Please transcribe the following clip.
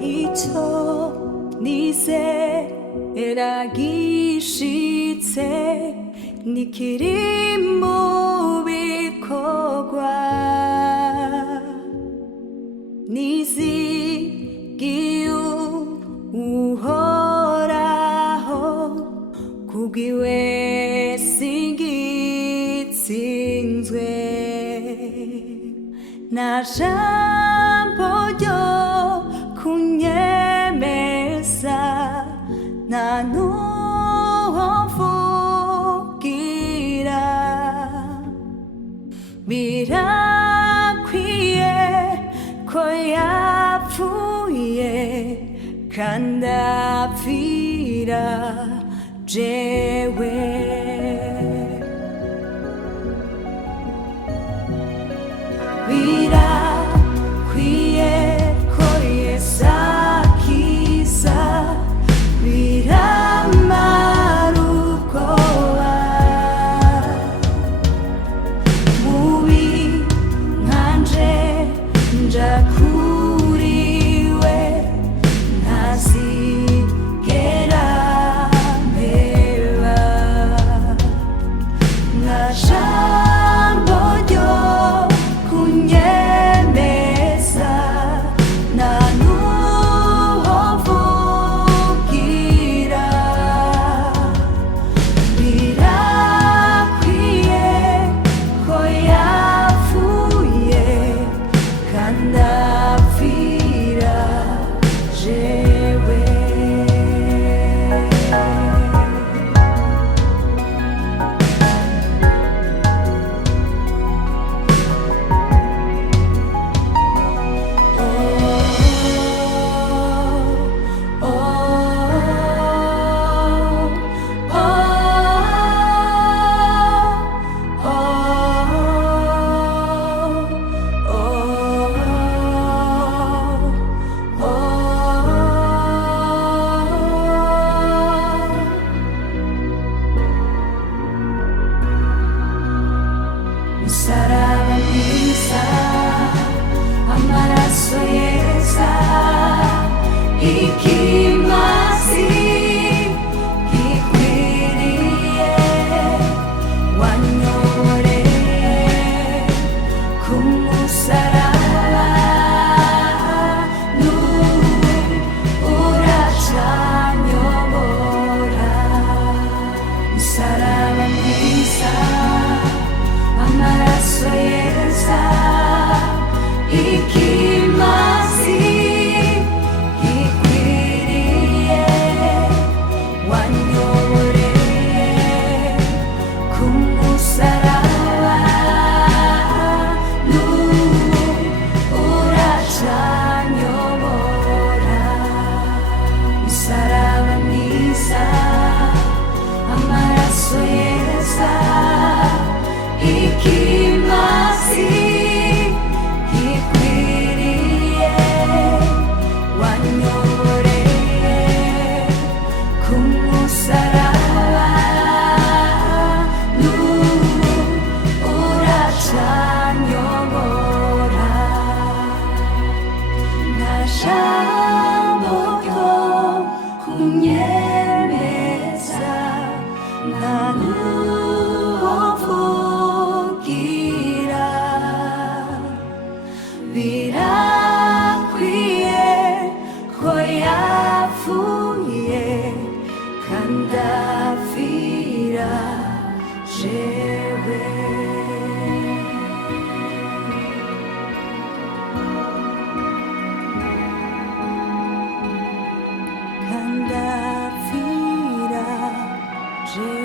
ito nizera gishitse nikiri mu bikorwa nizigiye uhoraho kubwiwe singitsinzwe na jambo ryo kunyemeza nta n'uwo mvugira birakwiye ko yapfuye kandi apfira jewe birakwiye ko Yesu akiza biramara ubwoba mubi nkanje nja kuriwe ntazigera mpeba nka jambo ryo kunyemeza nta n'uwo mvugira birakwiye ko yapfuye kandi apfira jewe umusaraba mwiza amaraso yeza ikimazi gikwiriye wanyoreye ku musaraba n'ubu uracanyobora umusaraba mwiza amaraso yeza ikimazi gikwiriye wanyoreye ku musaraba n'ubu uracanyobora umusaraba mwiza amaraso yeza ikimazi gikwiriye wanyoreye ku musaraba n'ubu uracanyobora nta jambo ryo kunyemeza nta n'uwo mvugira birakwiye ko yapfuye kandi apfira jewe kandi apfira jewe